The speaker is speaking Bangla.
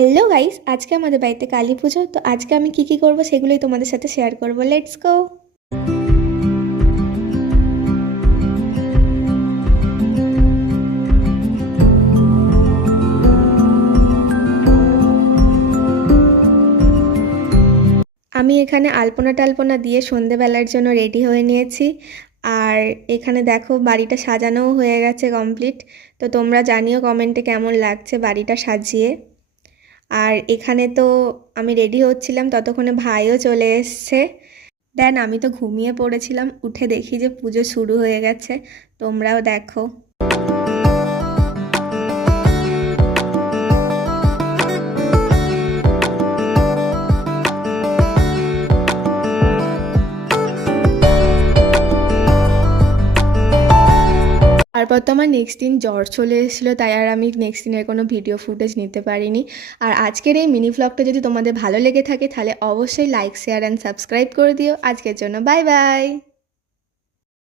হ্যালো গাইস, আজকে আমাদের বাড়িতে কালী পুজো। তো আজকে আমি কি কি করব সেগুলোই তোমাদের সাথে শেয়ার করব। Let's go. আমি এখানে আলপনা টালপনা দিয়ে সন্ধেবেলার জন্য রেডি হয়ে নিয়েছি। আর এখানে দেখো বাড়িটা সাজানোও হয়ে গেছে কমপ্লিট। তো তোমরা জানিও কমেন্টে কেমন লাগছে বাড়িটা সাজিয়ে। আর এখানে তো আমি রেডি হচ্ছিলাম, ততক্ষণে ভাইও চলে এসছে। দেন আমি তো ঘুমিয়ে পড়েছিলাম, উঠে দেখি যে পুজো শুরু হয়ে গেছে। তোমরাও দেখো। তারপর তো আমার নেক্সট দিন জ্বর চলে এসেছিলো, তাই আর আমি নেক্সট দিনের কোনো ভিডিও ফুটেজ নিতে পারিনি। আর আজকের এই মিনি ভ্লগটা যদি তোমাদের ভালো লেগে থাকে তাহলে অবশ্যই লাইক, শেয়ার অ্যান্ড সাবস্ক্রাইব করে দিও। আজকের জন্য বাই বাই।